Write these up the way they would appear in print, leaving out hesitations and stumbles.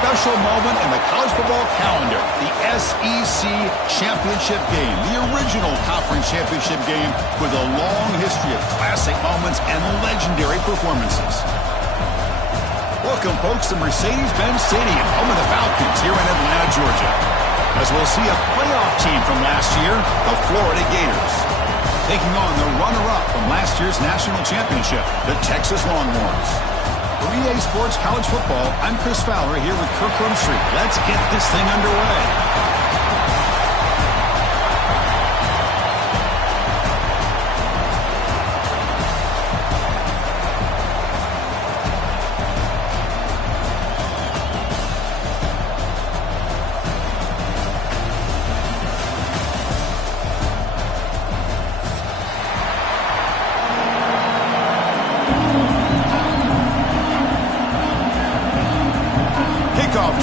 special moment in the college football calendar, the SEC Championship game, the original conference championship game with a long history of classic moments and legendary performances. Welcome, folks, to Mercedes-Benz Stadium, home of the Falcons here in Atlanta, Georgia, as we'll see a playoff team from last year, the Florida Gators, taking on the runner-up from last year's national championship, the Texas Longhorns. For EA Sports College Football, I'm Chris Fowler here with Kirk Rumstreet. Let's get this thing underway.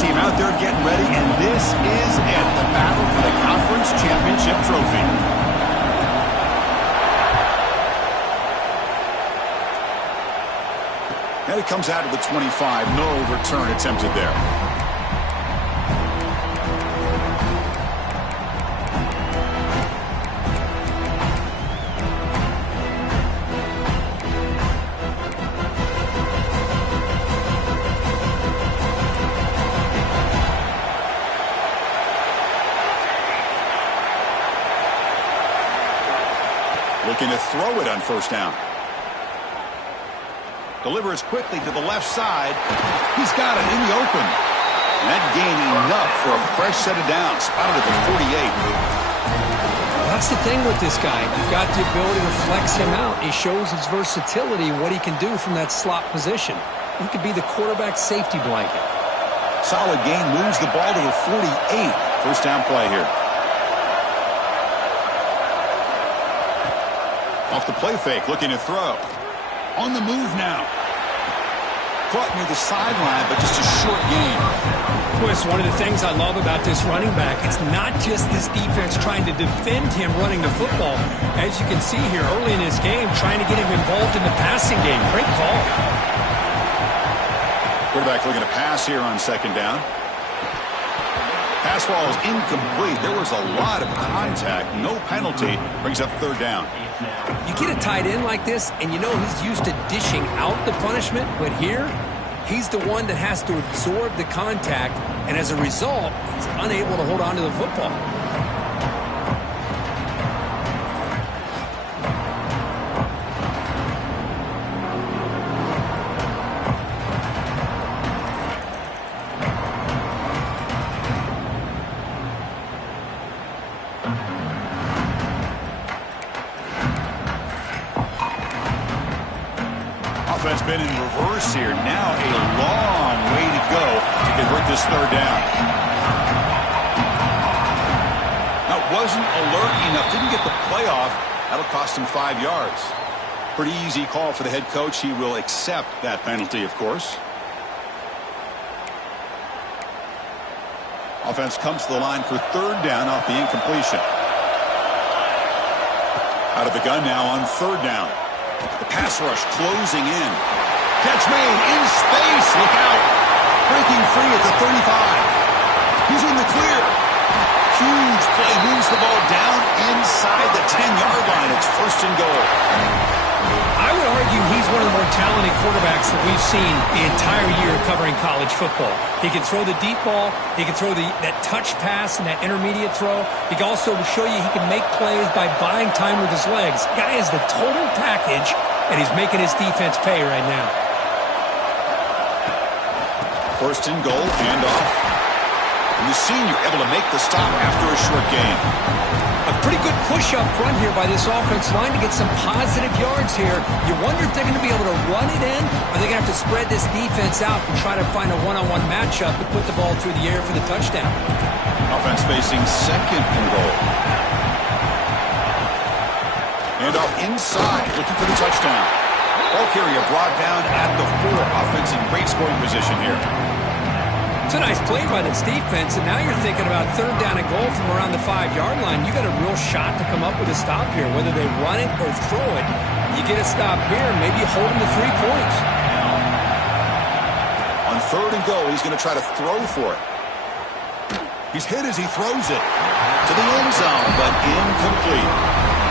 Team out there getting ready, and this is it, the battle for the conference championship trophy. And it comes out of the 25. No return attempted there. Looking to throw it on first down. Delivers quickly to the left side. He's got it in the open. And that gain enough for a fresh set of downs. Spotted at the 48. Well, that's the thing with this guy. You've got the ability to flex him out. He shows his versatility, what he can do from that slot position. He could be the quarterback safety blanket. Solid gain, moves the ball to the 48. First down play here. Off the play fake, looking to throw. On the move now. Caught near the sideline, but just a short gain. Well, it's one of the things I love about this running back. It's not just this defense trying to defend him running the football. As you can see here early in this game, trying to get him involved in the passing game. Great call. Quarterback looking to pass here on second down. Pass ball is incomplete. There was a lot of contact. No penalty. Brings up third down. You get a tight end like this, and you know he's used to dishing out the punishment, but here, he's the one that has to absorb the contact, and as a result, he's unable to hold on to the football. Offense been in reverse here. Now a long way to go to convert this third down. Now, wasn't alert enough. Didn't get the playoff. That'll cost him 5 yards. Pretty easy call for the head coach. He will accept that penalty, of course. Offense comes to the line for third down off the incompletion. Out of the gun now on third down. The pass rush closing in. Catch made in space. Look out. Breaking free at the 35. He's in the clear. Huge play. Moves the ball down inside the 10-yard line. It's first and goal. I would argue he's one of the more talented quarterbacks that we've seen the entire year covering college football. He can throw the deep ball. He can throw that touch pass and that intermediate throw. He can also show you he can make plays by buying time with his legs. Guy is the total package, and he's making his defense pay right now. First and goal, handoff. And the senior able to make the stop after a short gain. A pretty good push up front here by this offense line to get some positive yards here. You wonder if they're going to be able to run it in, or they're going to have to spread this defense out and try to find a one-on-one matchup to put the ball through the air for the touchdown. Offense facing second and goal. And off inside, looking for the touchdown. Ball carrier brought down at the 4. Offense in great scoring position here. It's a nice play by this defense, and now you're thinking about third down and goal from around the 5-yard line. You got a real shot to come up with a stop here, whether they run it or throw it. You get a stop here, maybe you hold them to 3 points. On 3rd and goal. He's going to try to throw for it. He's hit as he throws it to the end zone, but incomplete.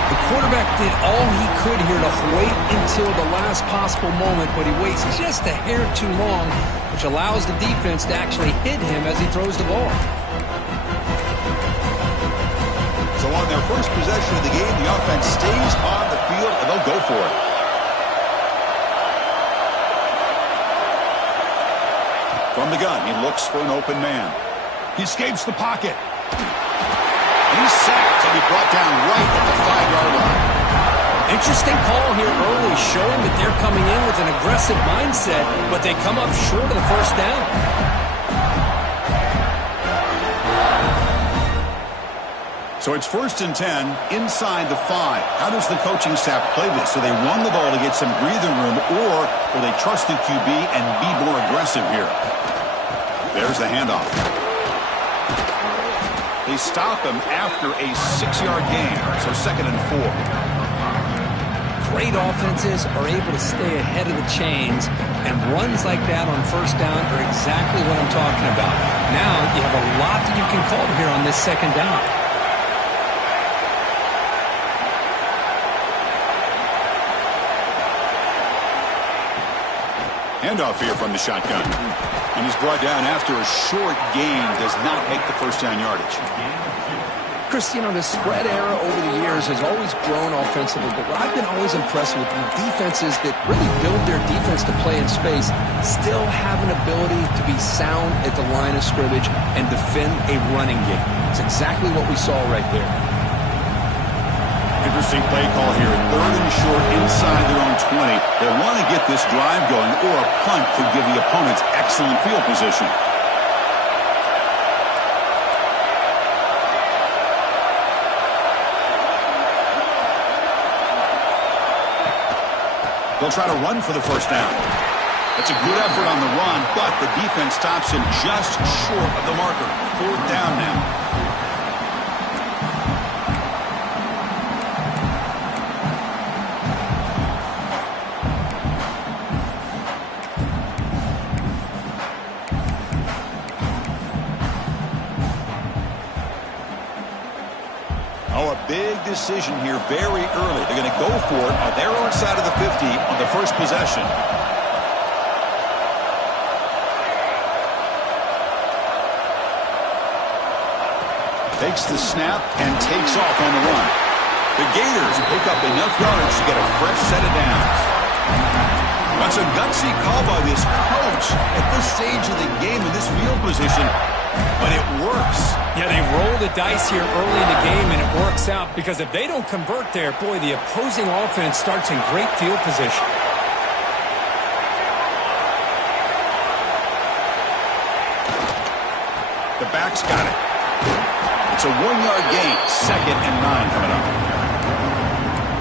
The quarterback did all he could here to wait until the last possible moment, but he waits just a hair too long, which allows the defense to actually hit him as he throws the ball. So on their first possession of the game, the offense stays on the field, and they'll go for it. From the gun, he looks for an open man. He escapes the pocket. He's sacked and he's brought down right at the 5-yard line. Interesting call here early, showing that they're coming in with an aggressive mindset, but they come up short of the first down. So it's 1st and 10 inside the 5. How does the coaching staff play this? Do they run the ball to get some breathing room, or will they trust the QB and be more aggressive here? There's the handoff. They stop him after a 6-yard gain, so 2nd and 4. Great offenses are able to stay ahead of the chains, and runs like that on first down are exactly what I'm talking about. Now you have a lot that you can call here on this 2nd down. Handoff here from the shotgun. And he's brought down after a short gain. Does not make the first down yardage. Chris, you know, the spread era over the years has always grown offensively, but what I've been always impressed with the defenses that really build their defense to play in space still have an ability to be sound at the line of scrimmage and defend a running game. It's exactly what we saw right there. Interesting play call here. 3rd and short inside their own 20. They want to get this drive going, or a punt could give the opponents excellent field position. They'll try to run for the first down. It's a good effort on the run, but the defense stops him just short of the marker. 4th down now. Big decision here very early. They're going to go for it on their own side of the 50 on the first possession. Takes the snap and takes off on the run. The Gators pick up enough yardage to get a fresh set of downs. That's a gutsy call by this coach at this stage of the game in this field position, but it works. Yeah, they roll the dice here early in the game, and it works out because if they don't convert there, boy, the opposing offense starts in great field position. The back's got it. It's a 1-yard gain, 2nd and 9 coming up.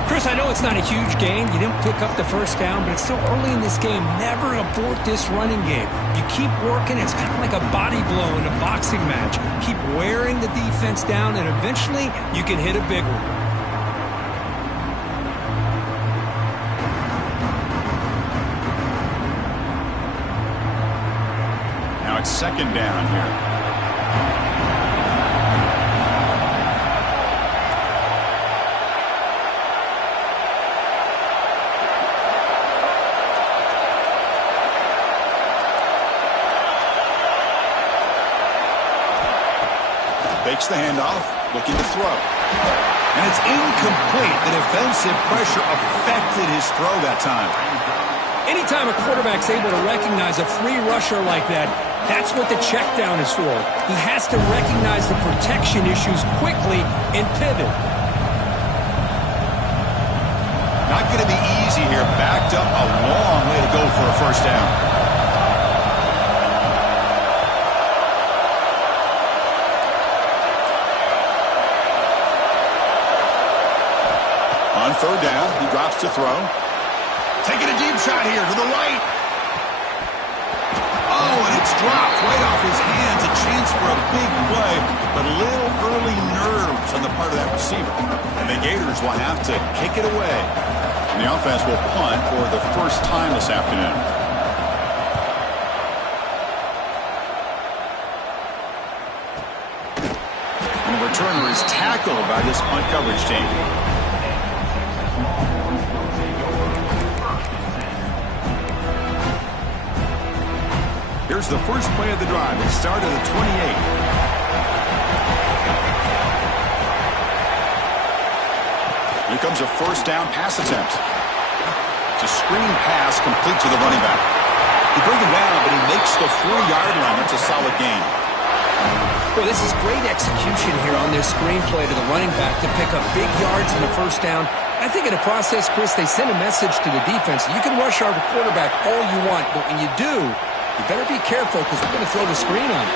Chris, I know it's not a huge gain. You didn't pick up the first down, but it's still early in this game. Never abort this running game. You keep working. It's kind of like a body blow in a boxing match. Keep wearing the defense down, and eventually you can hit a big one. Now it's 2nd down here. Takes the handoff, looking to throw. And it's incomplete. The defensive pressure affected his throw that time. Anytime a quarterback's able to recognize a free rusher like that, that's what the check down is for. He has to recognize the protection issues quickly and pivot. Not going to be easy here. Backed up a long way to go for a first down. On 3rd down, he drops to throw. Taking a deep shot here to the right. Oh, and it's dropped right off his hands. A chance for a big play, but a little early nerves on the part of that receiver. And the Gators will have to kick it away. And the offense will punt for the first time this afternoon. returner is tackled by this punt coverage team. Here's the first play of the drive. It started at 28. Here comes a first down pass attempt. It's a screen pass complete to the running back. He brings him down, but he makes the 4-yard line. That's a solid gain. Well, this is great execution here on this screen play to the running back to pick up big yards in the first down. I think in the process, Chris, they send a message to the defense. You can rush our quarterback all you want, but when you do, you better be careful because we're going to throw the screen on you.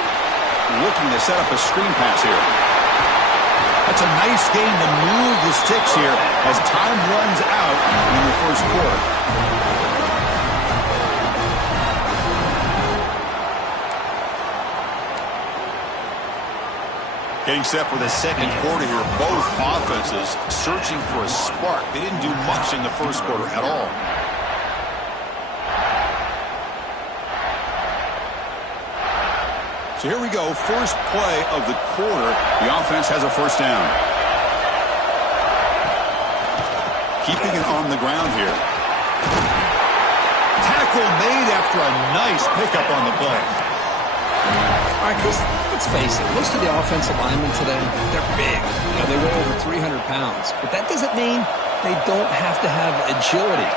Looking to set up a screen pass here. That's a nice game to move the sticks here as time runs out in the first quarter. Getting set for the second quarter here. Both offenses searching for a spark. They didn't do much in the first quarter at all. So here we go. First play of the quarter. The offense has a first down. Keeping it on the ground here. Tackle made after a nice pickup on the play. All right, Chris, let's face it. Most of the offensive linemen today, they're big. They weigh over 300 pounds. But that doesn't mean they don't have to have agility.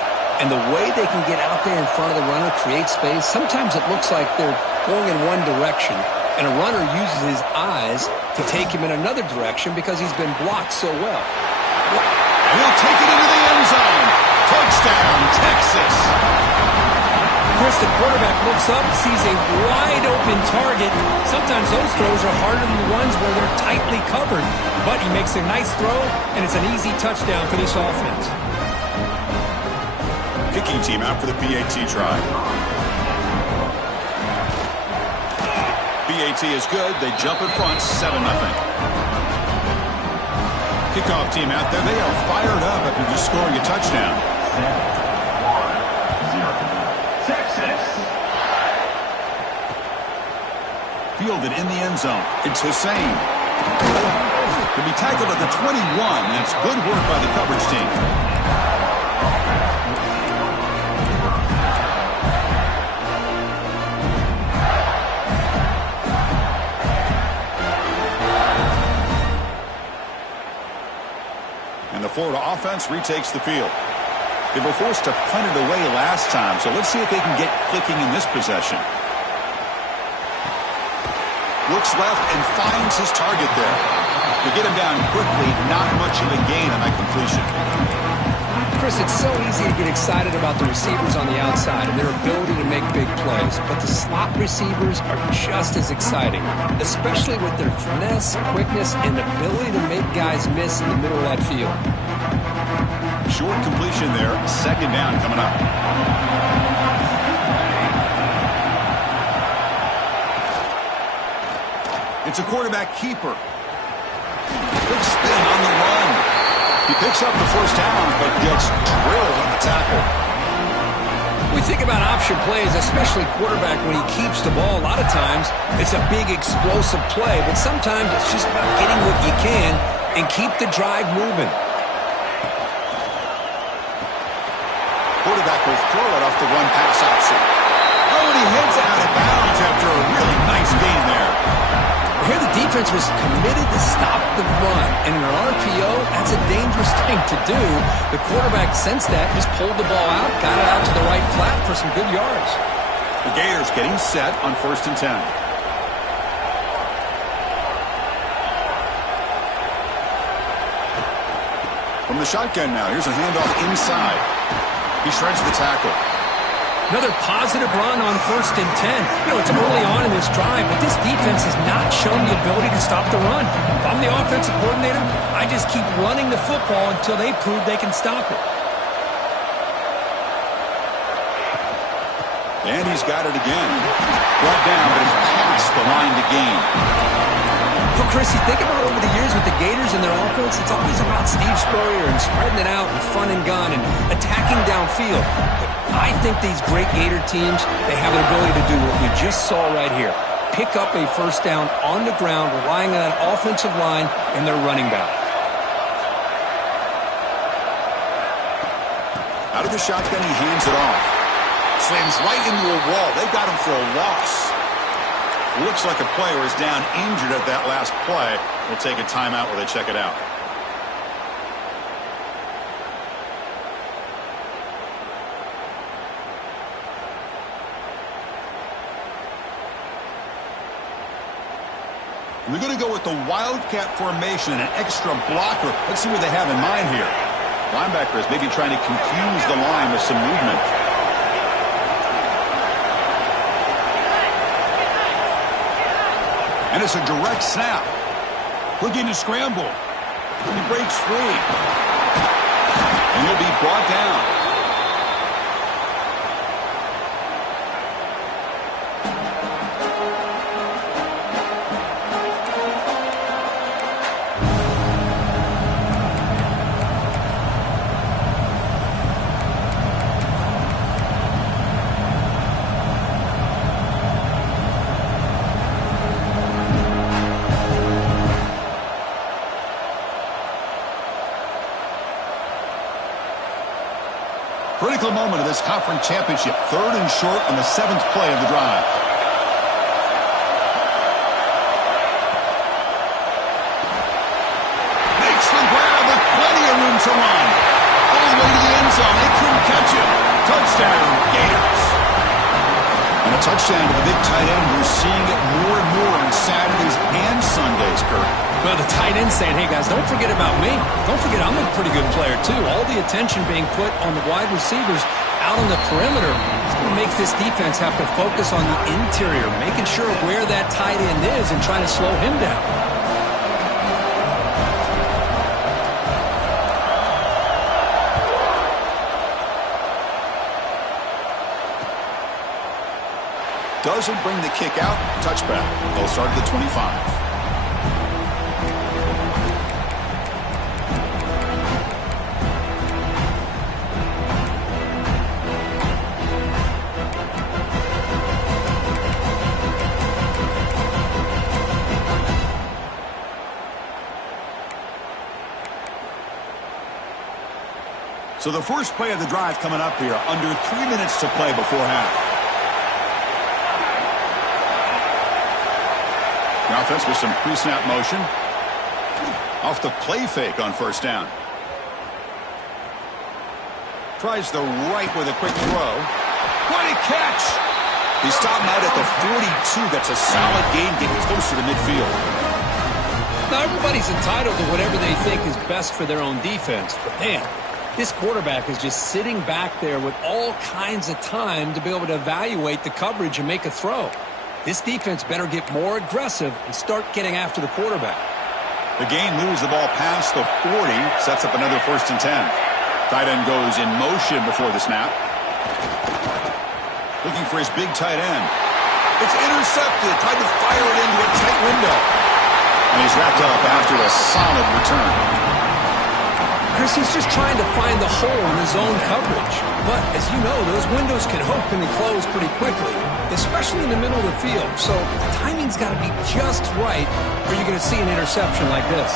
And the way they can get out there in front of the runner, create space, sometimes it looks like they're going in one direction, and a runner uses his eyes to take him in another direction because he's been blocked so well. He'll take it into the end zone. Touchdown, Texas. Chris, the quarterback looks up, sees a wide-open target. Sometimes those throws are harder than the ones where they're tightly covered. But he makes a nice throw, and it's an easy touchdown for this offense. Kicking team out for the PAT try. PAT is good. They jump in front, 7-0. Kickoff team out there. They are fired up after just scoring a touchdown. 7-1-0. Texas. Fielded in the end zone. It's Hussein. To be tackled at the 21. That's good work by the coverage team. And the Florida offense retakes the field. They were forced to punt it away last time, so let's see if they can get clicking in this possession. Looks left and finds his target there. To get him down quickly, not much of a gain on that completion. Chris, it's so easy to get excited about the receivers on the outside and their ability to make big plays, but the slot receivers are just as exciting, especially with their finesse, quickness, and ability to make guys miss in the middle of that field. Short completion there. Second down coming up. It's a quarterback keeper. Good spin on the run. He picks up the first down, but gets drilled on the tackle. We think about option plays, especially quarterback, when he keeps the ball. A lot of times, it's a big explosive play, but sometimes it's just about getting what you can and keep the drive moving. Quarterback will throw it off the run pass option. Oh, and he heads out of bounds after a really nice gain there. Here the defense was committed to stop the run, and in an RPO, that's a dangerous thing to do. The quarterback sensed that, just pulled the ball out, got it out to the right flat for some good yards. The Gators getting set on 1st and 10. From the shotgun now, here's a handoff inside. He shreds the tackle. Another positive run on 1st and 10. It's early on in this drive, but this defense has not shown the ability to stop the run. If I'm the offensive coordinator, I just keep running the football until they prove they can stop it. And he's got it again. Brought down, but he's past the line to gain. For Chris, you think about over the years with the Gators and their offense, it's always about Steve Spurrier and spreading it out and fun and gun and attacking downfield. But I think these great Gator teams, they have an ability to do what we just saw right here. pick up a first down on the ground, relying on that offensive line and their running back. Out of the shotgun, he hands it off. Slams right into a wall. They've got him for a loss. Looks like a player is down injured at that last play. We'll take a timeout while they check it out. We're going to go with the Wildcat formation, an extra blocker. Let's see what they have in mind here. Linebacker is maybe trying to confuse the line with some movement. And it's a direct snap. Looking to scramble. He breaks free. And he'll be brought down. Critical moment of this conference championship. 3rd and short on the 7th play of the drive. Makes the grab with plenty of room to run. All the way to the end zone. They couldn't catch him. Touchdown, Gators. And a touchdown to the big tight end. We're seeing it more and more on Saturdays and Sundays, Kurt. Well, the tight end saying, hey, guys, don't forget about me. Don't forget I'm a pretty good player, too. All the attention being put on the wide receivers out on the perimeter is going to make this defense have to focus on the interior, making sure where that tight end is and trying to slow him down. Doesn't bring the kick out. Touchback. They'll start at the 25. So the first play of the drive coming up here. Under 3 minutes to play before half. The offense with some pre-snap motion. Off the play fake on first down. Tries the right with a quick throw. What a catch! He stopped out at the 42. That's a solid gain, getting closer to midfield. Now, everybody's entitled to whatever they think is best for their own defense. But, man, this quarterback is just sitting back there with all kinds of time to be able to evaluate the coverage and make a throw. This defense better get more aggressive and start getting after the quarterback. The gain moves the ball past the 40, sets up another 1st and 10. Tight end goes in motion before the snap. Looking for his big tight end. It's intercepted. Tried to fire it into a tight window. And he's wrapped up after a solid return. Chris, he's just trying to find the hole in his own coverage. But, as you know, those windows can open and close pretty quickly, especially in the middle of the field. So, the timing's got to be just right, or you're going to see an interception like this.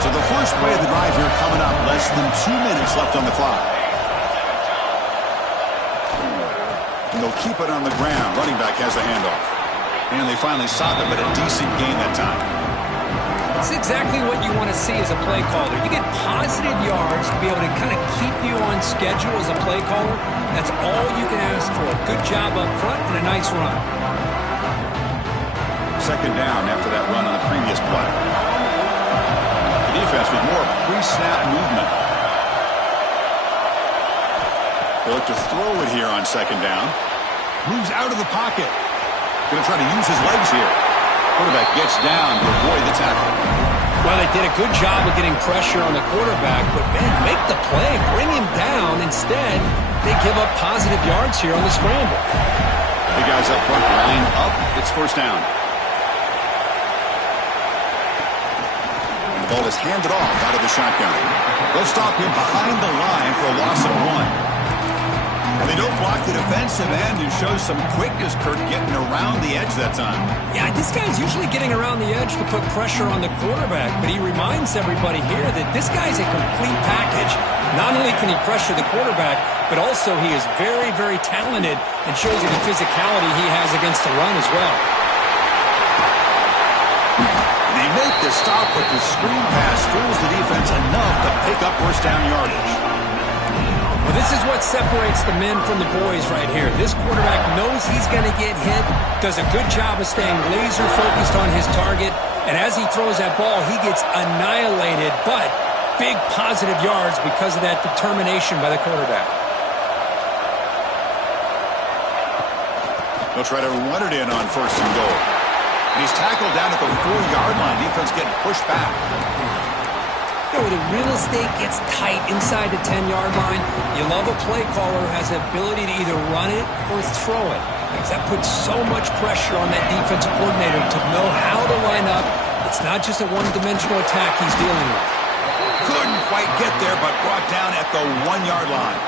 So, the first play of the drive here coming up. Less than 2 minutes left on the clock. And they'll keep it on the ground. Running back has the handoff. And they finally stop it, but a decent gain that time. It's exactly what you want to see as a play caller. You get positive yards to be able to kind of keep you on schedule as a play caller. That's all you can ask for. Good job up front and a nice run. 2nd down after that run on the previous play. The defense with more pre-snap movement. They look to throw it here on 2nd down. Moves out of the pocket. Going to try to use his legs here. Quarterback gets down to avoid the tackle. Well, they did a good job of getting pressure on the quarterback, but, man, make the play, bring him down. Instead, they give up positive yards here on the scramble. The guys up front line up. It's 1st down. And the ball is handed off out of the shotgun. They'll stop him behind the line for a loss of 1. They don't block the defensive end and show some quickness, Kurt, getting around the edge that time. Yeah, this guy's usually getting around the edge to put pressure on the quarterback, but he reminds everybody here that this guy's a complete package. Not only can he pressure the quarterback, but also he is very, very talented and shows you the physicality he has against the run as well. They make the stop, but the screen pass fools the defense enough to pick up first down yardage. Well, this is what separates the men from the boys right here. This quarterback knows he's going to get hit, does a good job of staying laser focused on his target, and as he throws that ball, he gets annihilated, but big positive yards because of that determination by the quarterback. They'll try to run it in on first and goal. And he's tackled down at the 4-yard line. Defense getting pushed back. You know, when the real estate gets tight inside the 10-yard line, you love a play caller who has the ability to either run it or throw it. Because that puts so much pressure on that defensive coordinator to know how to line up. It's not just a one-dimensional attack he's dealing with. Couldn't quite get there, but brought down at the 1-yard line.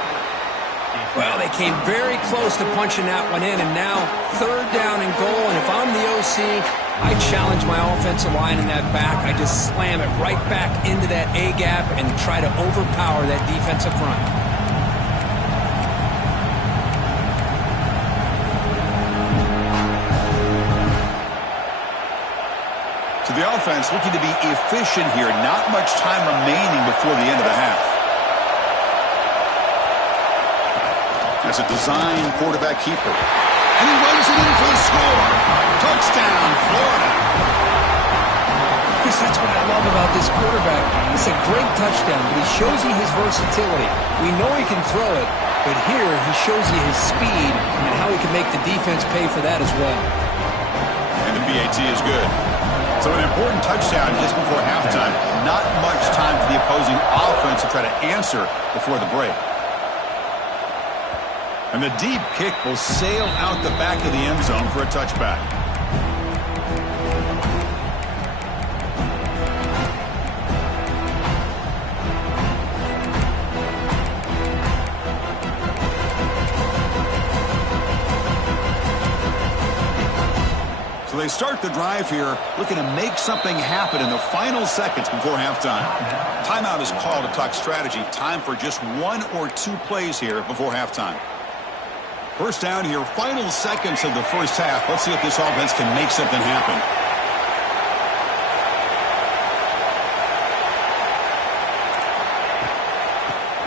Well, they came very close to punching that one in, and now third down and goal. And if I'm the OC, I challenge my offensive line in that back. I just slam it right back into that A-gap and try to overpower that defensive front. So the offense looking to be efficient here. Not much time remaining before the end of the half. That's a design quarterback keeper. And he runs it in for the score. Touchdown, Florida. Chris, that's what I love about this quarterback. It's a great touchdown, but he shows you his versatility. We know he can throw it, but here he shows you his speed and how he can make the defense pay for that as well. And the BAT is good. So an important touchdown just before halftime. Not much time for the opposing offense to try to answer before the break. And the deep kick will sail out the back of the end zone for a touchback. So they start the drive here, looking to make something happen in the final seconds before halftime. Timeout is called to talk strategy. Time for just 1 or 2 plays here before halftime. First down here, final seconds of the first half. Let's see if this offense can make something happen.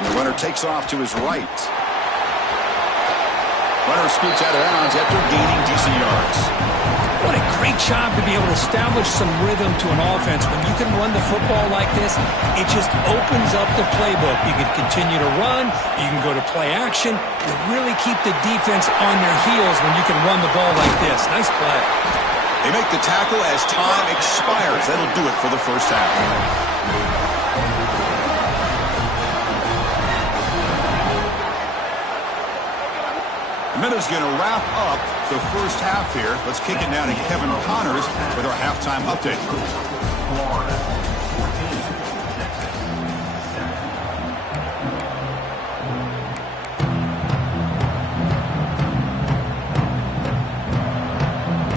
And the runner takes off to his right. Runner scoots out of bounds after gaining decent yards. What a great job to be able to establish some rhythm to an offense. When you can run the football like this, it just opens up the playbook. You can continue to run, you can go to play action, and really keep the defense on their heels when you can run the ball like this. Nice play. They make the tackle as time expires. That'll do it for the first half. The minute's going to wrap up the first half here. Let's kick it down to Kevin Connors with our halftime update.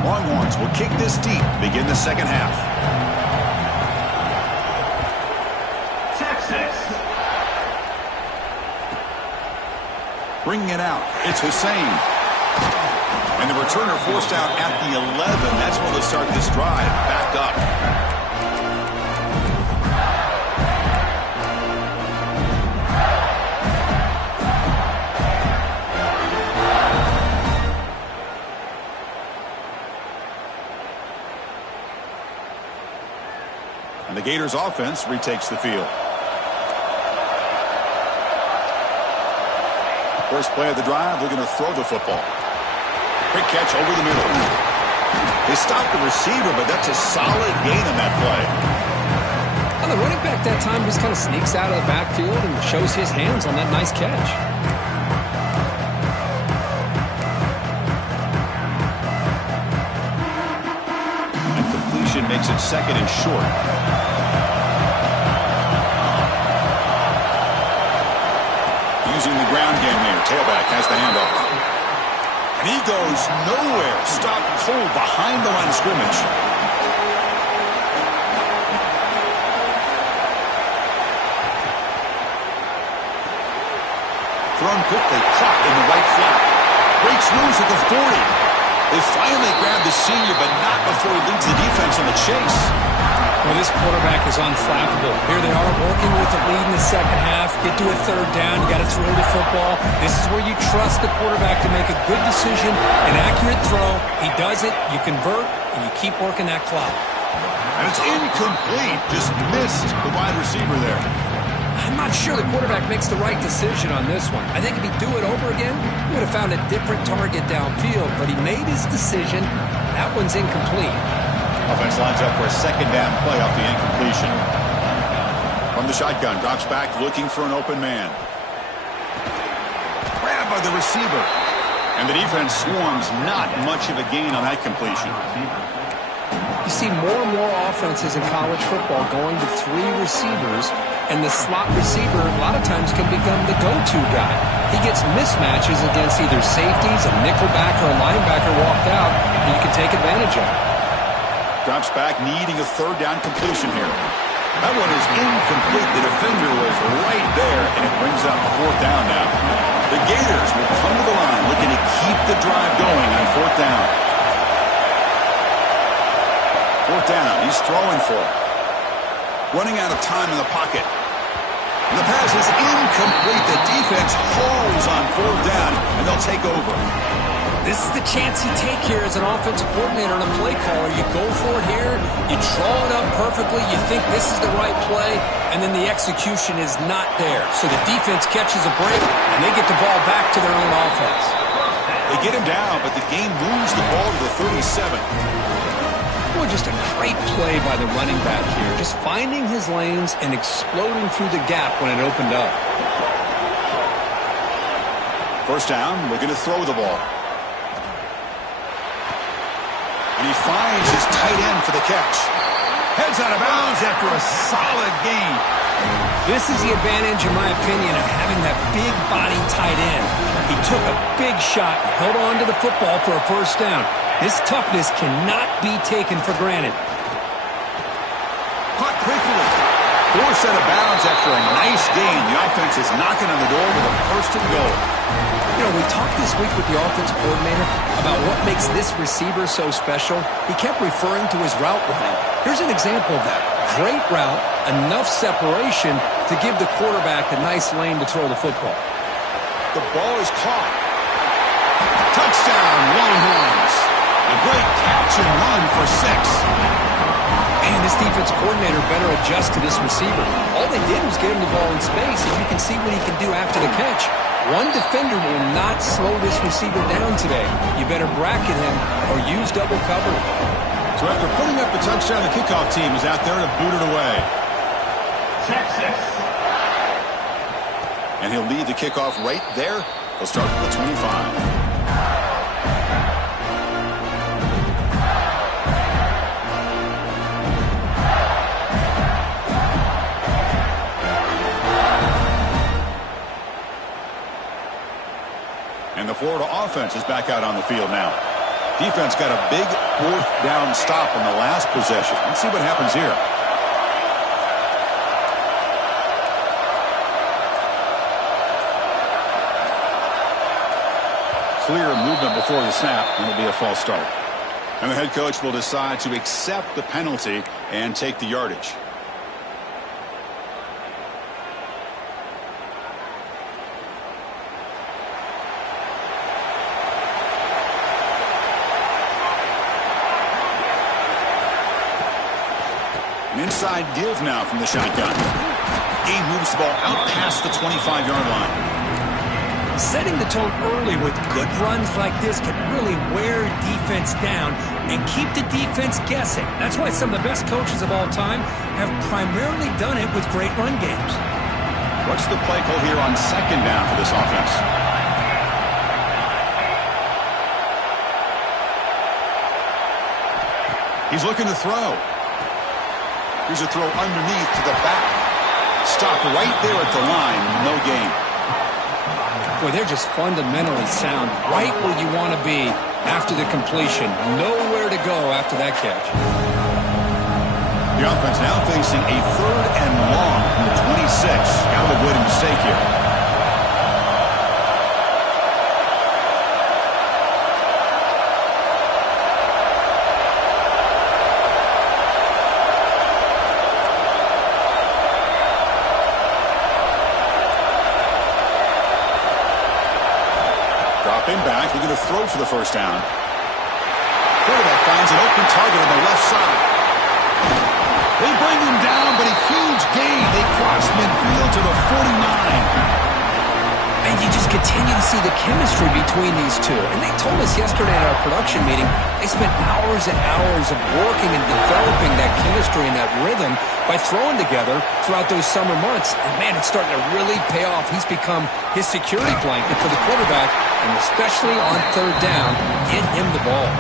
Longhorns will kick this deep to begin the second half. Bringing it out, it's Hussein. And the returner forced out at the 11. That's where they'll start this drive. Back up. And the Gators offense retakes the field. First play of the drive, they're going to throw the football. Quick catch over the middle. They stopped the receiver, but that's a solid gain on that play. Well, the running back that time just kind of sneaks out of the backfield and shows his hands on that nice catch. And completion makes it second and short. using the ground game here. Tailback has the handoff. And he goes nowhere. Stopped cold behind the line of scrimmage. Thrown quickly, caught in the right flat. Breaks loose at the 40. They finally grab the senior, but not before he leads the defense on the chase. Well, this quarterback is unflappable. Here they are working with the lead in the second half. Get to a third down. You got to throw the football. This is where you trust the quarterback to make a good decision, an accurate throw. He does it, you convert, and you keep working that clock. And it's incomplete. Just missed the wide receiver there. I'm not sure the quarterback makes the right decision on this one. I think if he'd do it over again, he would have found a different target downfield, but he made his decision. That one's incomplete. Offense lines up for a second down play off the incompletion. From the shotgun, drops back looking for an open man. Grabbed by the receiver. And the defense swarms, not much of a gain on that completion. You see more and more offenses in college football going to 3 receivers, and the slot receiver a lot of times can become the go-to guy. He gets mismatches against either safeties, a nickelback, or a linebacker walked out, and you can take advantage of it. Drops back, needing a third down completion here. That one is incomplete. The defender was right there, and it brings up a 4th down now. The Gators will come to the line, looking to keep the drive going on 4th down. 4th down, he's throwing for it. Running out of time in the pocket. And the pass is incomplete. The defense holds on 4th down, and they'll take over. This is the chance you take here as an offensive coordinator and a play caller. You go for it here, you draw it up perfectly, you think this is the right play, and then the execution is not there. So the defense catches a break, and they get the ball back to their own offense. They get him down, but the game moves the ball to the 37. Well, just a great play by the running back here, just finding his lanes and exploding through the gap when it opened up. First down, looking to throw the ball. And he finds his tight end for the catch. Heads out of bounds after a solid gain. This is the advantage, in my opinion, of having that big body tight end. He took a big shot and held on to the football for a first down. This toughness cannot be taken for granted. Caught quickly. Forced out of bounds after a nice gain. The offense is knocking on the door with a first and goal. You know, we talked this week with the offense coordinator about what makes this receiver so special. He kept referring to his route running. Here's an example of that. Great route, enough separation to give the quarterback a nice lane to throw the football. The ball is caught. Touchdown, Longhorns. A great catch and run for 6. Man, this defense coordinator better adjust to this receiver. All they did was get him the ball in space, and you can see what he can do after the catch. One defender will not slow this receiver down today. You better bracket him or use double cover. So after putting up the touchdown, the kickoff team is out there to boot it away. Texas. And he'll lead the kickoff right there. He'll start with the 25. And the Florida offense is back out on the field now. Defense got a big 4th down stop on the last possession. Let's see what happens here. Clear movement before the snap, and it'll be a false start. And the head coach will decide to accept the penalty and take the yardage. An inside give now from the shotgun. He moves the ball out past the 25-yard line. Setting the tone early with good runs like this can really wear defense down and keep the defense guessing. That's why some of the best coaches of all time have primarily done it with great run games. What's the play call here on second down for this offense? He's looking to throw. Here's a throw underneath to the back. Stopped right there at the line. No gain. Boy, they're just fundamentally sound, right where you want to be after the completion. Nowhere to go after that catch. The offense now facing a 3rd and long from the 26. Got to avoid a mistake here. Dropping back, they're going to throw for the first down. Quarterback finds an open target on the left side. They bring him down, but a huge gain. They cross midfield to the 49. And you just continue to see the chemistry between these two. And they told us yesterday at our production meeting, they spent hours and hours of working and developing that chemistry and that rhythm by throwing together throughout those summer months. And, man, it's starting to really pay off. He's become his security blanket for the quarterback, and especially on 3rd down, get him the ball.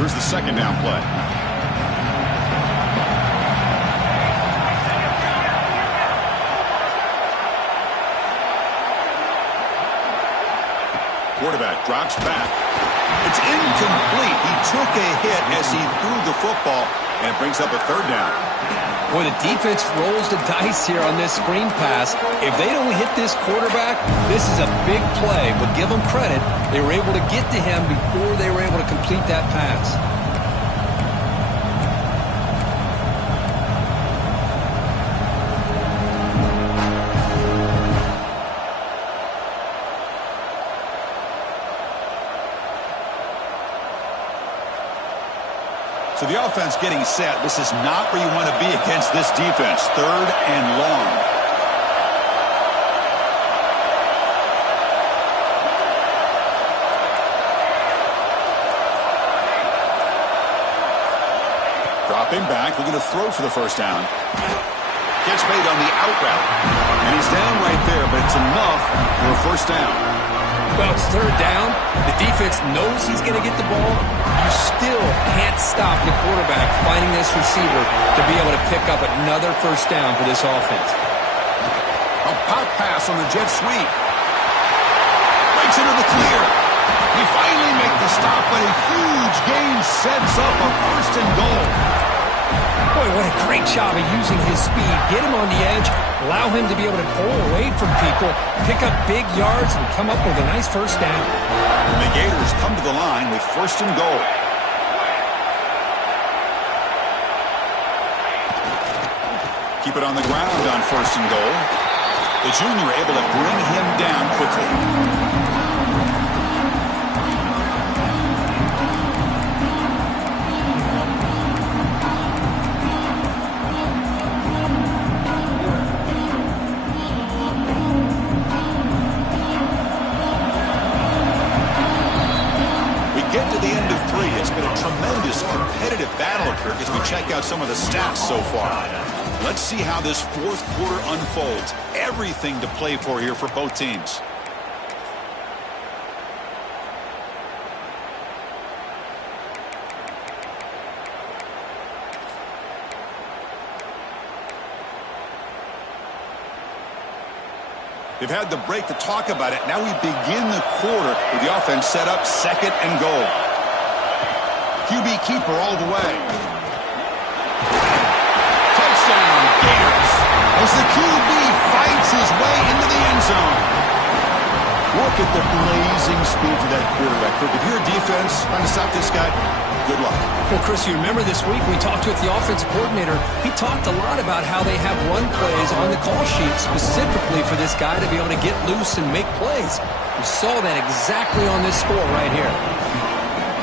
Here's the 2nd down play. Quarterback drops back. It's incomplete. He took a hit as he threw the football, and it brings up a 3rd down. Boy, the defense rolls the dice here on this screen pass. If they don't hit this quarterback, this is a big play. But give them credit. They were able to get to him before they were able to complete that pass. So the offense getting set. This is not where you want to be against this defense. 3rd and long. Dropping back, looking to throw for the first down. Catch made on the out route. And he's down right there, but it's enough for a first down. Well, it's 3rd down. The defense knows he's going to get the ball. You still can't stop the quarterback finding this receiver to be able to pick up another first down for this offense. A pop pass on the jet sweep. Breaks into the clear. He finally makes the stop, but a huge gain sets up a 1st and goal. Boy, what a great job of using his speed. Get him on the edge, allow him to be able to pull away from people, pick up big yards, and come up with a nice first down. And the Gators come to the line with 1st and goal. Keep it on the ground on 1st and goal. The junior able to bring him down quickly. Competitive battle occurred as we check out some of the stats so far. Let's see how this 4th quarter unfolds. Everything to play for here for both teams. They've had the break to talk about it. Now we begin the quarter with the offense set up 2nd and goal. QB keeper all the way. Touchdown, Gators. As the QB fights his way into the end zone. Look at the blazing speed for that quarterback. If you're a defense trying to stop this guy, good luck. Well, Chris, you remember this week we talked with the offensive coordinator. He talked a lot about how they have run plays on the call sheet specifically for this guy to be able to get loose and make plays. We saw that exactly on this score right here.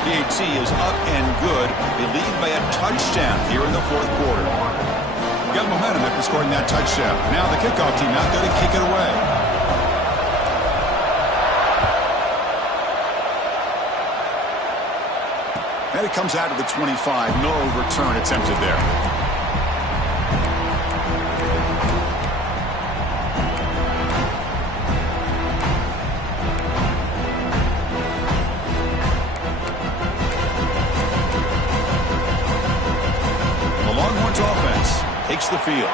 PAT is up and good. They lead by a touchdown here in the 4th quarter. Got momentum after scoring that touchdown. Now the kickoff team out there to kick it away. And it comes out of the 25. No return attempted there. Patriots offense takes the field.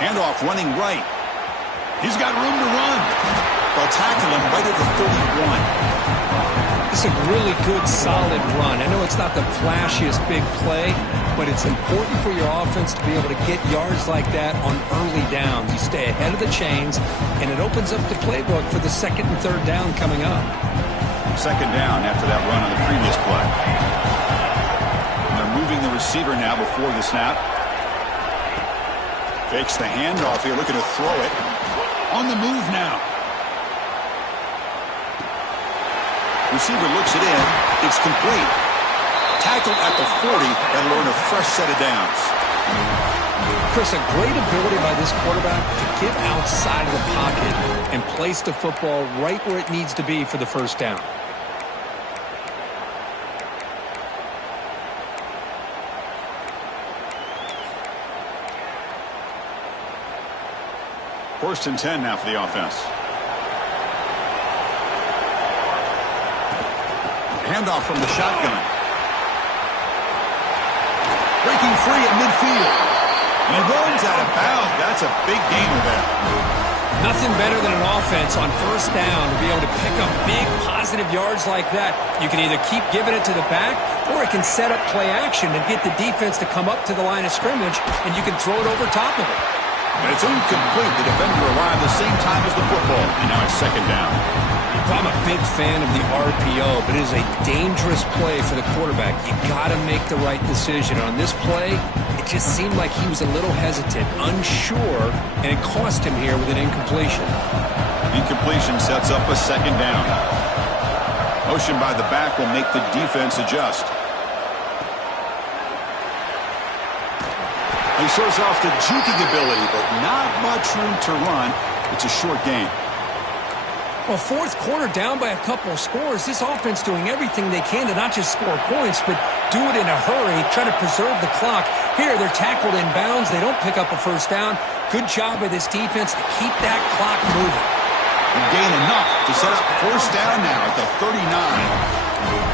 Handoff running right. He's got room to run. They'll tackle him right at the 31. It's a really good, solid run. I know it's not the flashiest big play, but it's important for your offense to be able to get yards like that on early downs. You stay ahead of the chains, and it opens up the playbook for the second and third down coming up. Second down after that run on the previous play. And they're moving the receiver now before the snap. Fakes the handoff here, looking to throw it. On the move now. Receiver looks it in. It's complete. Tackled at the 40. That'll earn a fresh set of downs. Chris, a great ability by this quarterback to get outside of the pocket and place the football right where it needs to be for the first down. First and 10 now for the offense. Handoff from the shotgun. Breaking free at midfield. He runs out of bounds. That's a big gainer there. Nothing better than an offense on first down to be able to pick up big positive yards like that. You can either keep giving it to the back, or it can set up play action and get the defense to come up to the line of scrimmage, and you can throw it over top of it. But it's incomplete. The defender arrived the same time as the football, and now it's second down. I'm a big fan of the RPO, but it is a dangerous play for the quarterback. You got to make the right decision. On this play, it just seemed like he was a little hesitant, unsure, and it cost him here with an incompletion. Incompletion sets up a second down. Motion by the back will make the defense adjust. He shows off the juking ability, but not much room to run. It's a short game. Well, fourth quarter down by a couple of scores. This offense doing everything they can to not just score points, but do it in a hurry, try to preserve the clock. Here, they're tackled in bounds. They don't pick up a first down. Good job by this defense to keep that clock moving. And gain enough to set up first down now at the 39.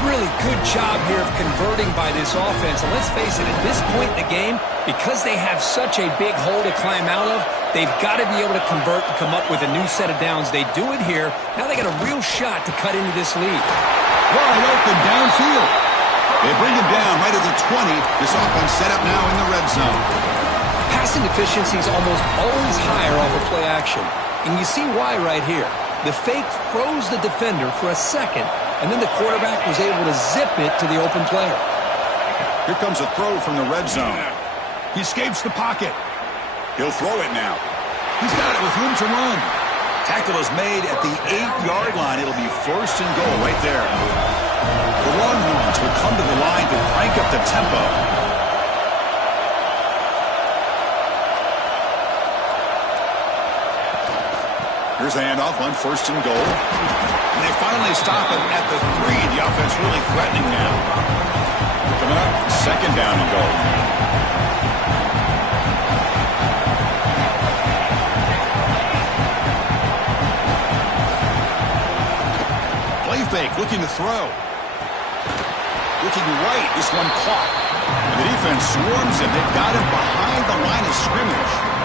Really good job here of converting by this offense. And let's face it, at this point in the game, because they have such a big hole to climb out of, they've got to be able to convert and come up with a new set of downs. They do it here. Now they got a real shot to cut into this lead. Wide open downfield. They bring him down right at the 20. This offense set up now in the red zone. Passing efficiency is almost always higher off of play action. And you see why right here. The fake froze the defender for a second, and then the quarterback was able to zip it to the open player. Here comes a throw from the red zone. He escapes the pocket. He'll throw it now. He's got it with room to run. Tackle is made at the 8-yard line. It'll be first and goal right there. The Longhorns will come to the line to crank up the tempo. Here's the handoff on first and goal. And they finally stop it at the 3. The offense really threatening now. Coming up, second down and goal. Play fake, looking to throw. Looking right, this one caught. And the defense swarms him. They've got him behind the line of scrimmage.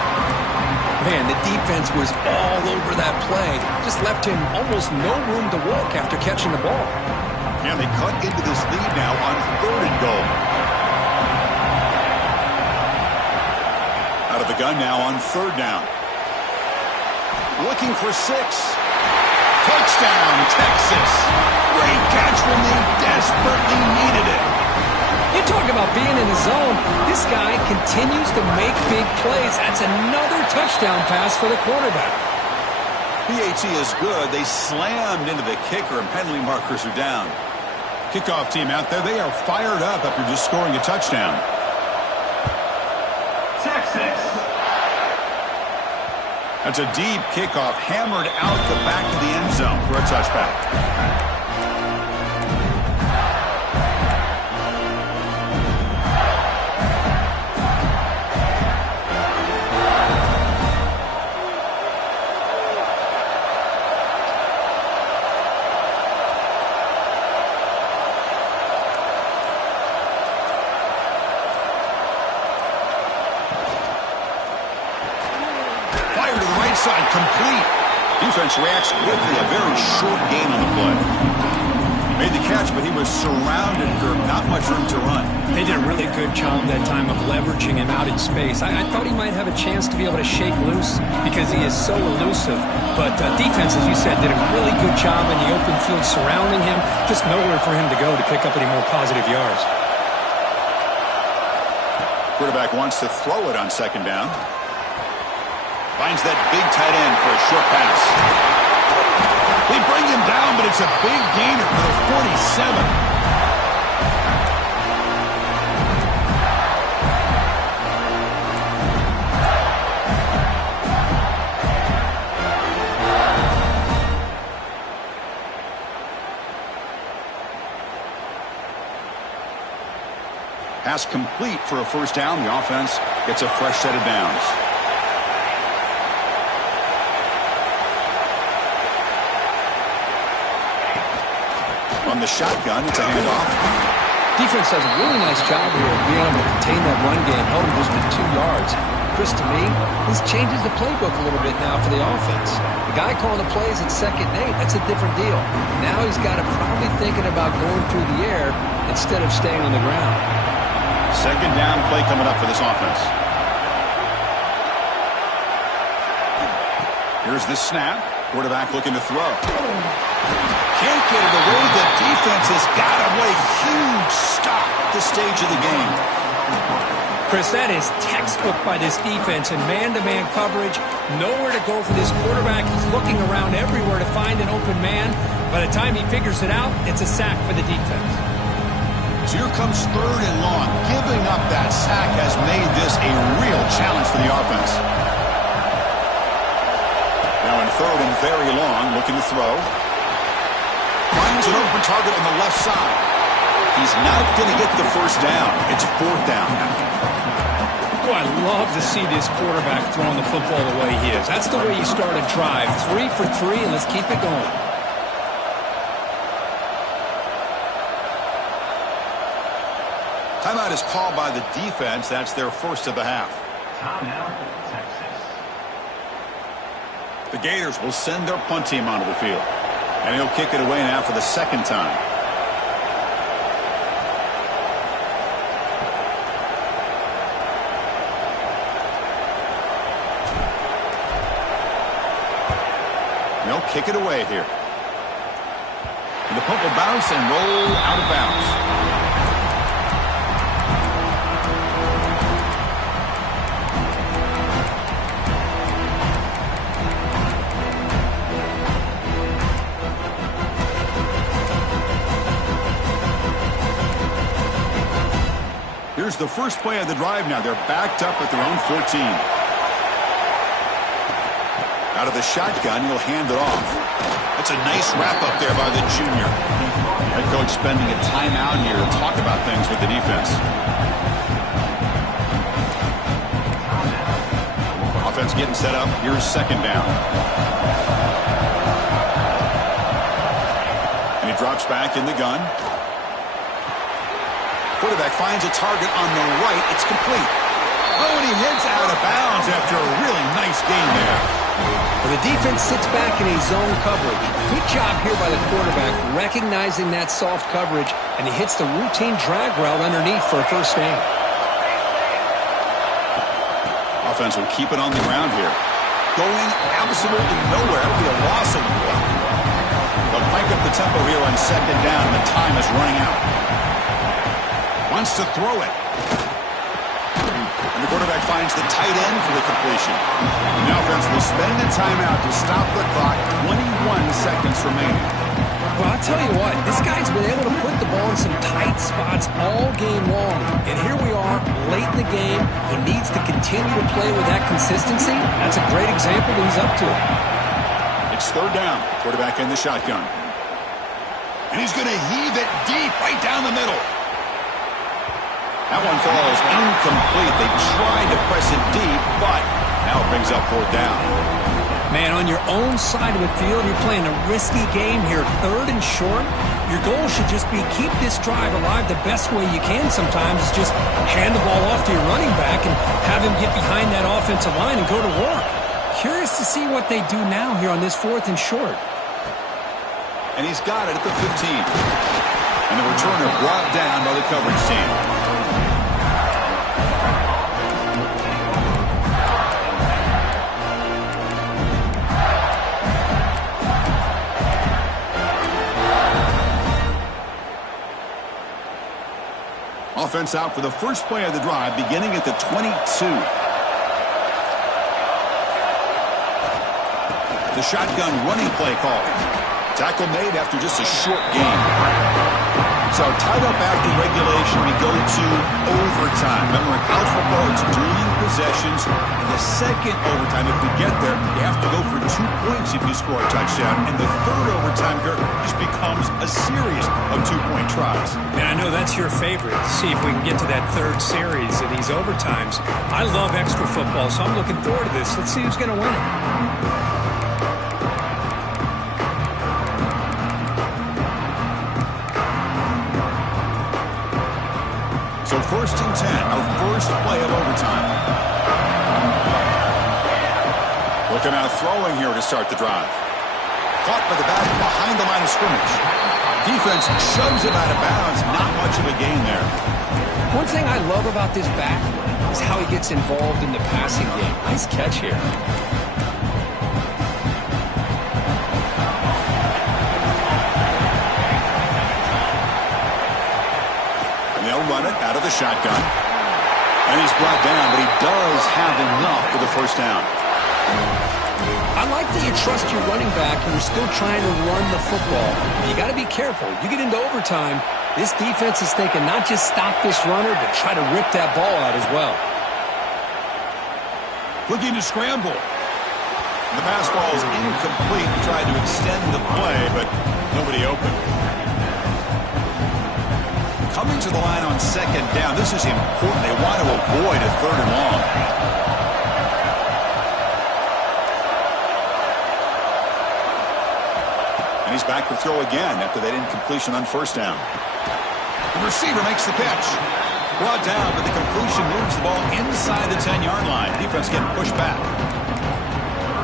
Man, the defense was all over that play. Just left him almost no room to walk after catching the ball. And they cut into this lead now on third and goal. Out of the gun now on third down. Looking for 6. Touchdown, Texas. Great catch when they desperately needed it. You talk about being in the zone. This guy continues to make big plays. That's another touchdown pass for the quarterback. PAT is good. They slammed into the kicker, and penalty markers are down. Kickoff team out there, they are fired up after just scoring a touchdown. Texas. That's a deep kickoff, hammered out the back of the end zone for a touchback. complete. Defense reacts quickly. A very short gain on the play. Made the catch, but he was surrounded for not much room to run. They did a really good job that time of leveraging him out in space. I thought he might have a chance to be able to shake loose because he is so elusive. But defense, as you said, did a really good job in the open field surrounding him. Just nowhere for him to go to pick up any more positive yards. Quarterback wants to throw it on second down. Finds that big tight end for a short pass. They bring him down, but it's a big gainer for the 47. Pass complete for a first down. The offense gets a fresh set of downs. On the shotgun, it's a handoff. Defense does a really nice job here of being able to contain that run game, held him just with 2 yards. Chris, to me, this changes the playbook a little bit now for the offense. The guy calling the plays at 2nd and 8, that's a different deal. Now he's got to probably thinking about going through the air instead of staying on the ground. Second down play coming up for this offense. Here's the snap. Quarterback looking to throw. Can't get it away. The defense has got away. Huge stop at this stage of the game. Chris, that is textbook by this defense in man-to-man coverage. Nowhere to go for this quarterback. He's looking around everywhere to find an open man. By the time he figures it out, it's a sack for the defense. So here comes 3rd and long. Giving up that sack has made this a real challenge for the offense. Now in 3rd and very long, looking to throw. Finds an open target on the left side. He's not going to get the first down. It's 4th down. Oh, I love to see this quarterback throwing the football the way he is. That's the way you start a drive. 3 for 3, and let's keep it going. Timeout is called by the defense. That's their first of the half. Timeout, Texas. The Gators will send their punt team onto the field. And he'll kick it away now for the 2nd time. They'll kick it away here. And the punt will bounce and roll out of bounds. Here's the first play of the drive now. They're backed up at their own 14. Out of the shotgun, he'll hand it off. That's a nice wrap-up there by the junior. Head coach spending a timeout here to talk about things with the defense. Offense getting set up. Here's 2nd down. And he drops back in the gun. Quarterback finds a target on the right. It's complete. Oh, and he heads out of bounds after a really nice gain there. Well, the defense sits back in a zone coverage. Good job here by the quarterback recognizing that soft coverage, and he hits the routine drag route underneath for a first down. Offense will keep it on the ground here. Going absolutely nowhere. It'll be a loss of the block. They'll crank up the tempo here on 2nd down, and the time is running out. Wants to throw it. And the quarterback finds the tight end for the completion. The offense will spend a timeout to stop the clock. 21 seconds remaining. Well, I'll tell you what, this guy's been able to put the ball in some tight spots all game long. And here we are, late in the game. He needs to continue to play with that consistency. That's a great example that he's up to. It's 3rd down. Quarterback in the shotgun. And he's going to heave it deep right down the middle. That one falls incomplete. They tried to press it deep, but now it brings up 4th down. Man, on your own side of the field, you're playing a risky game here. 3rd and short. Your goal should just be keep this drive alive the best way you can sometimes. Just hand the ball off to your running back and have him get behind that offensive line and go to work. Curious to see what they do now here on this 4th and short. And he's got it at the 15. And the returner brought down by the coverage team. Offense out for the first play of the drive, beginning at the 22. The shotgun running play call. Tackle made after just a short game. So tied up after regulation, we go to overtime. Remember, in college football, it's dueling possessions. In the second overtime, if we get there, you have to go for 2 points if you score a touchdown. And the third overtime, Kurt, just becomes a series of 2-point tries. And I know that's your favorite, to see if we can get to that third series of these overtimes. I love extra football, so I'm looking forward to this. Let's see who's going to win it. So 1st and 10, our first play of overtime. Looking out throwing here to start the drive. Caught by the back behind the line of scrimmage. Defense shoves him out of bounds. Not much of a gain there. One thing I love about this back is how he gets involved in the passing game. Nice catch here. They'll run it out of the shotgun. And he's brought down, but he does have enough for the first down. I like that you trust your running back and you're still trying to run the football. You got to be careful. You get into overtime, this defense is thinking not just stop this runner, but try to rip that ball out as well. Looking to scramble. The pass ball is incomplete. Tried to extend the play, but nobody open. Coming to the line on 2nd down. This is important. They want to avoid a 3rd and long. And he's back to throw again after that incompletion on 1st down. The receiver makes the pitch. Brought down, but the completion moves the ball inside the 10-yard line. Defense getting pushed back.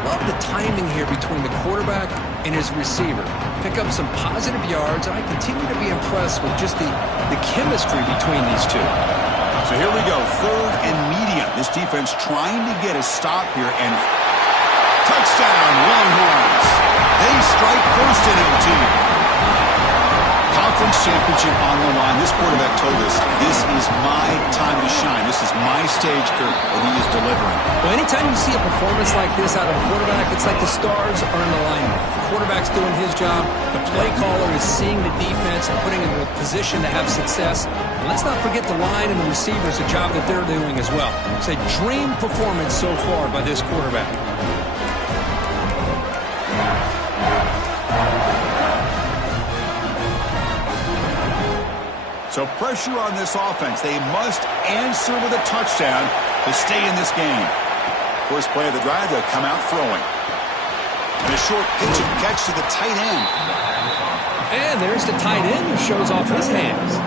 Love the timing here between the quarterback and his receiver. Pick up some positive yards, and I continue to be impressed with just the chemistry between these two. So here we go, 3rd and medium. This defense trying to get a stop here, and touchdown, Longhorns. They strike first in OT. Conference championship on the line. This quarterback told us, this is my time to shine. This is my stage, Kurt, and he is delivering. Well, anytime you see a performance like this out of a quarterback, it's like the stars are in alignment. The quarterback's doing his job. The play caller is seeing the defense and putting it in a position to have success. And let's not forget the line and the receivers, the job that they're doing as well. It's a dream performance so far by this quarterback. So pressure on this offense. They must answer with a touchdown to stay in this game. First play of the drive, they'll come out throwing. And a short pitch and catch to the tight end. And there's the tight end who shows off his hands.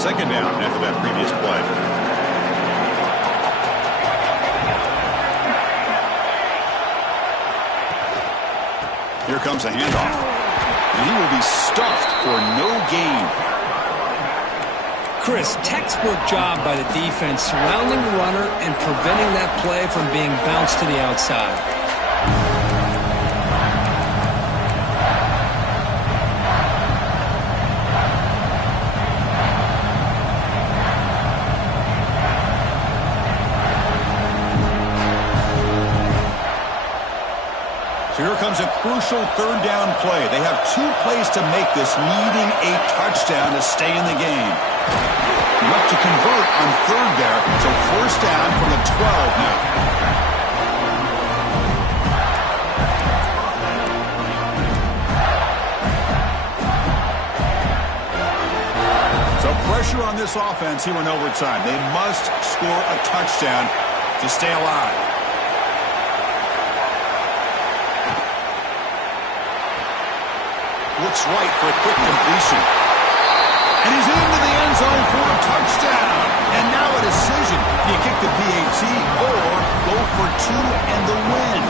Second down after that previous play. Here comes a handoff. And he will be stuffed for no gain. Chris, textbook job by the defense surrounding the runner and preventing that play from being bounced to the outside. So here comes a crucial 3rd down play. They have 2 plays to make this, needing a touchdown to stay in the game. Enough to convert on 3rd there, so 1st down from the 12 now. So pressure on this offense here in overtime. They must score a touchdown to stay alive. Looks right for a quick completion. And he's into the end zone for a touchdown. And now a decision. Do you kick the PAT or go for two and the win?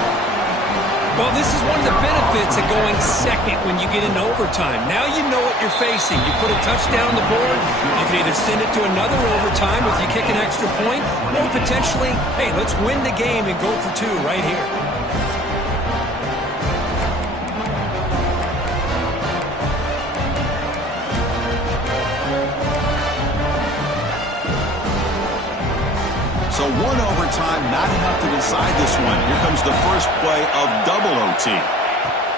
Well, this is one of the benefits of going second when you get into overtime. Now you know what you're facing. You put a touchdown on the board, you can either send it to another overtime if you kick an extra point, or potentially, hey, let's win the game and go for two right here. So one overtime, not enough to decide this one. Here comes the first play of double OT.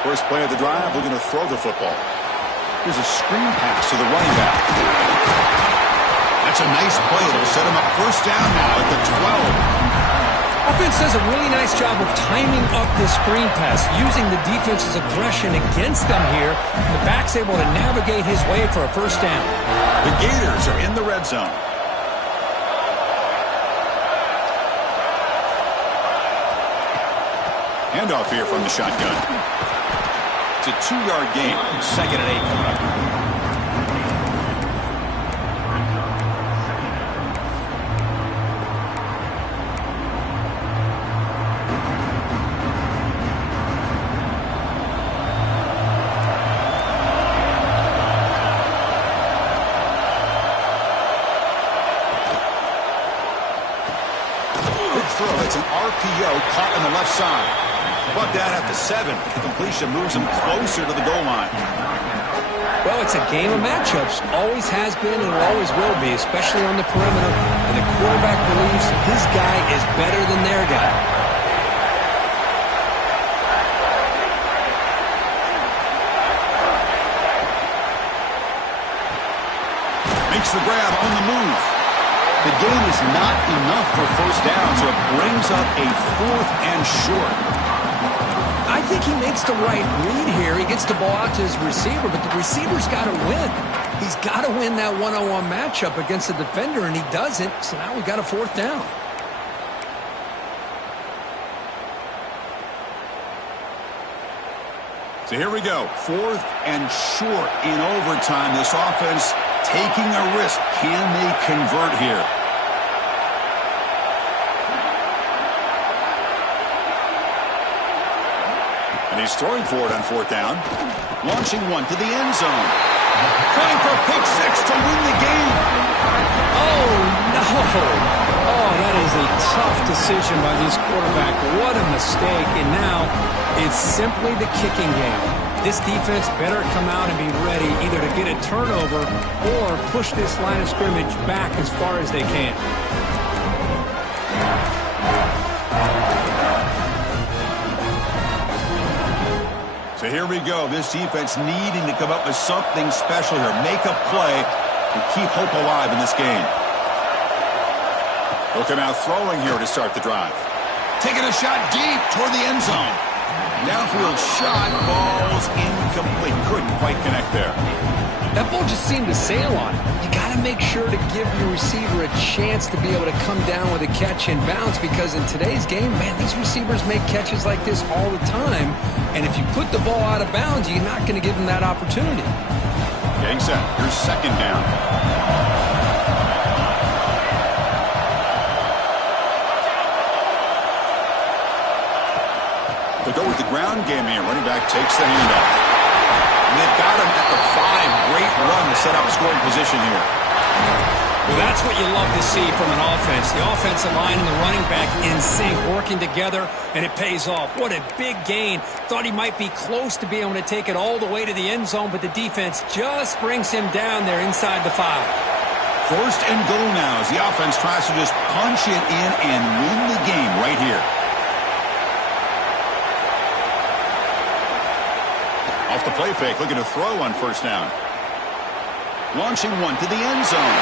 First play of the drive, looking to throw the football. Here's a screen pass to the running back. That's a nice play. It'll set him up first down now at the 12. Offense does a really nice job of timing up this screen pass, using the defense's aggression against them here. The back's able to navigate his way for a first down. The Gators are in the red zone. Handoff here from the shotgun. It's a 2-yard gain. 2nd and 8 coming up. Good throw. It's an RPO caught on the left side. Brought down at the 7. The completion moves him closer to the goal line. Well, it's a game of matchups. Always has been and always will be, especially on the perimeter. And the quarterback believes his guy is better than their guy. Makes the grab on the move. The game is not enough for first down, so it brings up a 4th and short. I think he makes the right read here. He gets the ball out to his receiver, but the receiver's got to win. He's got to win that one-on-one matchup against the defender, and he doesn't, so now we got a 4th down. So here we go. 4th and short in overtime. This offense taking a risk. Can they convert here? And he's throwing for it on 4th down. Launching one to the end zone. Trying for pick 6 to win the game. Oh, no. Oh, that is a tough decision by this quarterback. What a mistake. And now it's simply the kicking game. This defense better come out and be ready either to get a turnover or push this line of scrimmage back as far as they can. So here we go. This defense needing to come up with something special here. Make a play and keep hope alive in this game. He'll come out throwing here to start the drive. Taking a shot deep toward the end zone. Downfield shot, falls incomplete. Couldn't quite connect there. That ball just seemed to sail on it. You got to make sure to give your receiver a chance to be able to come down with a catch and bounce, because in today's game, man, these receivers make catches like this all the time. And if you put the ball out of bounds, you're not going to give them that opportunity. Getting set. Here's 2nd down. To go with the ground game here. Running back takes the handoff. And they've got him at the 5. Great run to set up scoring position here. Well, that's what you love to see from an offense. The offensive line and the running back in sync, working together, and it pays off. What a big gain. Thought he might be close to being able to take it all the way to the end zone, but the defense just brings him down there inside the 5. 1st and goal now as the offense tries to just punch it in and win the game right here. Off the play fake, looking to throw on 1st down. Launching one to the end zone.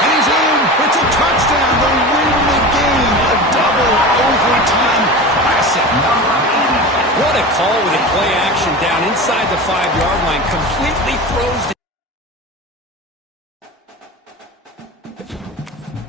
And he's in. It's a touchdown. They win the game. A double overtime classic. What a call with a play action down inside the 5-yard line. Completely froze